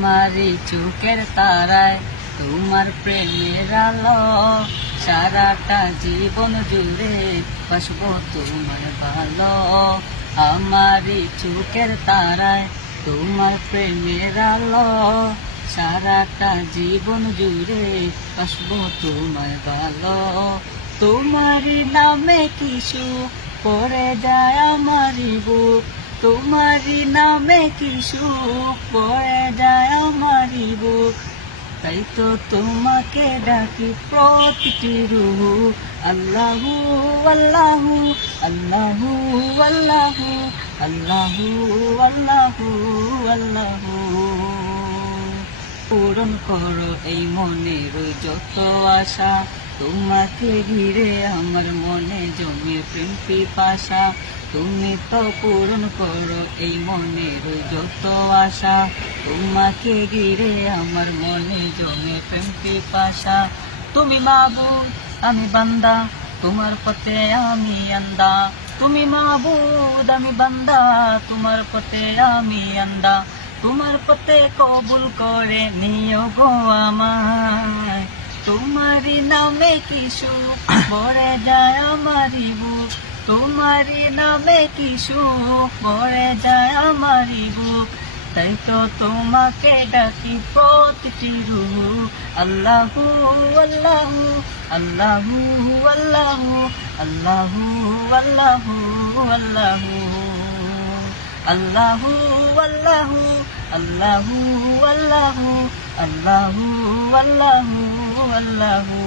আমারই চোখের তারায় তোমার প্রেমের আলো, সারাটা জীবন জুড়ে বাসবো তোমার ভালো। আমারই চোখের তারায় তোমার প্রেমের আলো, সারাটা জীবন জুড়ে বাসবো তোমার ভালো। তোমারই নামে কিছু পড়ে যায় আমারই বুক, তোমারই নামে কিছু পড়ে যায় আমারই বুক। তাই তো তোমাকে ডাকি প্রতিটি রূহ, আল্লাহু আল্লাহু আল্লাহু আল্লাহু আল্লাহু আল্লাহু আল্লাহু। পূরণ করো এই মনের যত আশা, তোমাকে ঘিরে আমার মনে জমে প্রেম পিপাসা। তুমি তো পূরণ করো এই মনের যত আশা, তোমাকে ঘিরে আমার মনে জমে প্রেম পিপাসা। তুমি মাবুদ আমি বান্দা, তোমার পথে আমি আন্দা। তুমি মাবুদ আমি বান্দা, তোমার পথে আমি আন্দা। তোমার পথে কবুল করে নিও গো আমায়, তোমারই নামে কিছু ভরে যায় আমারই বুক, তোমারই নামে কিছু ভরে যায় আমারই বুক। তাই তো তোমাকে ডাকি প্রতিটি রূহ, আল্লাহু আল্লাহু আল্লাহু আল্লাহু আল্লাহু আল্লাহু আল্লাহু আল্লাহু আল্লাহু আল্লাহু আল্লাহু আল্লাহু আল্লাহু আল্লাহু।